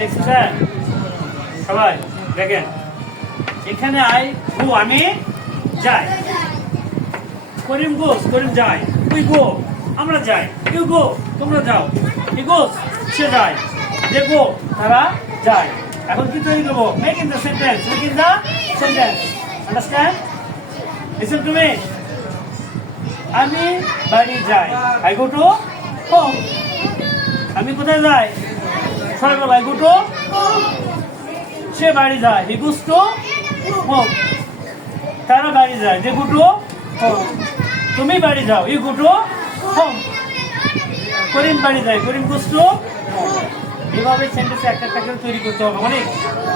দেখছি স্যার সবাই দেখেন এখানে আই গো আমি যাই করিম গোস করিম যায় উই গো আমরা যাই ইউ গো তোমরা যাও হি গোস সে যায় দে গো তারা যায় এখন কি তৈরি করবো make in the sentence make in the sentence understand listen to me আমি বাড়ি যাই আই গো টু হোম আমি কোথায় যাই সবাই বলো আই গো টু সে বাড়ি যায় হি গোস টু হোম তারা বাড়ি যায় দে গো টু হোম তুমি বাড়ি যাও ইউ গো টু হোম করিম বাড়ি যায় করিম গোস টু হোম এভাবে সেন্টেন্স একটা একটা করে তৈরি করতে হবে অনেক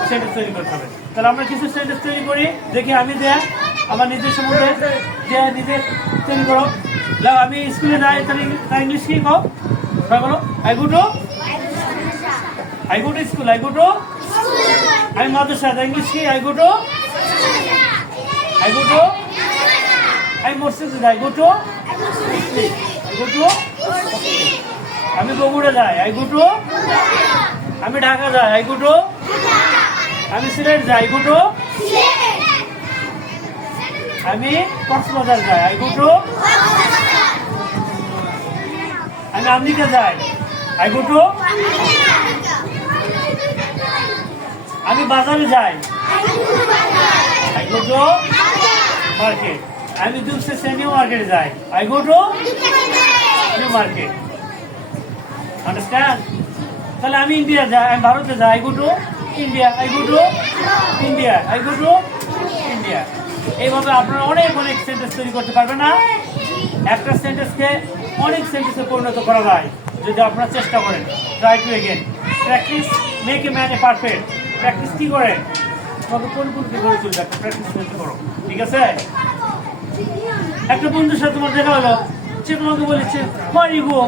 সেন্টেন্স তৈরি করতে হবে তাহলে আমরা কিছু সেন্টেন্স তৈরি করি দেখি আমি দেয়া আমার নিজের সম্বন্ধে যে নিজে তৈরি করো লাও আমি স্কুলে যাই তাহলে ইংলিশ কি কও সবাই বলো I go to school I go two আমি মাদ্রাসা ইংলিশ কি আই গো টু আমি মসজিদে যাই গো টু আমি বগুড়া যাই আই গো টু আমি ঢাকা যাই আই গো টু আমি সিলেট যাই গো টু আমি কক্সবাজার যাই আই গো টু আমি আমেরিকা যাই আই গো টু আমি বাজারে যাই আই গো টু মার্কেট আমি দুপসে নিউ মার্কেটে যাই I go two new market understand তাহলে আমি ইন্ডিয়া যাই আমি ভারতে যাই I go to India I go to India I go to India এইভাবে আপনারা অনেক অনেক সেন্টেন্স তৈরি করতে পারবেন না একটা সেন্টেন্সকে অনেক সেন্টেন্সে পরিণত করা যায় যদি আপনারা চেষ্টা করেন try to again practice make a man a perfect practice কি করে তোমাকে কোন কি করে চলবে একটা প্র্যাকটিস করো ঠিক আছে একটা বন্ধুর সাথে তোমার দেখা হলো সে তোমাকে বলেছে হোয়ার গো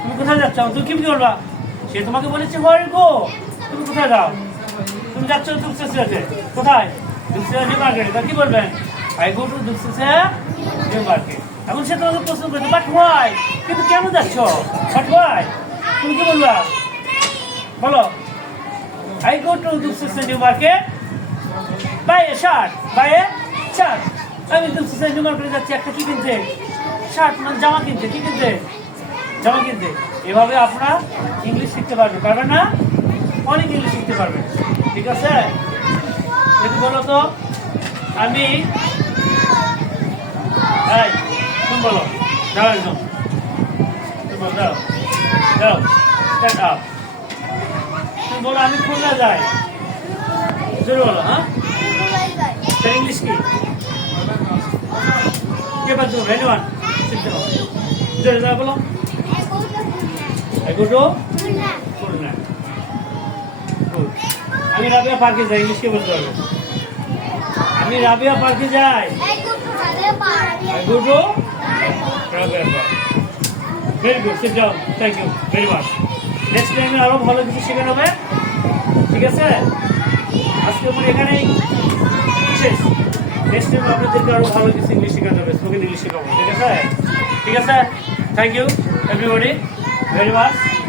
তুমি কোথায় যাচ্ছ তুমি কি করবা সে তোমাকে বলেছে হোয়ার গো তুমি কোথায় যাও তুমি যাচ্ছ দুপসে কোথায় দুপসে নিউ মার্কেটে তা কি বলবেন আই গো টু দুপসে নিউ মার্কেট এখন সে তোমাকে প্রশ্ন করছে বাট হোয়াই কিন্তু কেন যাচ্ছ বাট হোয়াই তুমি কি বলবা বলো আই গো টু দুপসে New Market buy a shirt আমি দুপসে নিউ মার্কেটে যাচ্ছি একটা কি কিনতে শার্ট মানে জামা কিনতে কি কিনতে জামা কিনতে এভাবে আপনারা ইংলিশ শিখতে পারবেন না অনেক ইংলিশ শিখতে পারবেন ঠিক আছে একটু বলো তো আমি তুমি বলো যাও একদম তুমি যাও স্ট্যান্ড আপ তুমি বলো আমি খুলনা যাই জোরে বলো হ্যাঁ ইংলিশ কি কে বলছো ভ্যালুয়ান শিখতে পারো জোরে যাও বলো I go to খুলনা আমি রাবিয়া পার্কে যাই ইংলিশ কে বলতে হবে আমি রাবিয়া পার্কে যাই I go to Rabia park very good sit down thank you very much next টাইমে আরো ভালো কিছু শেখানো হবে ঠিক আছে আজকে আমরা এখানেই শেষ নেক্সট টাইম আপনাদেরকে আরো ভালো কিছু ইংলিশ শেখানো হবে স্পোকেন ইংলিশ শেখাবো ঠিক আছে thank you everybody very much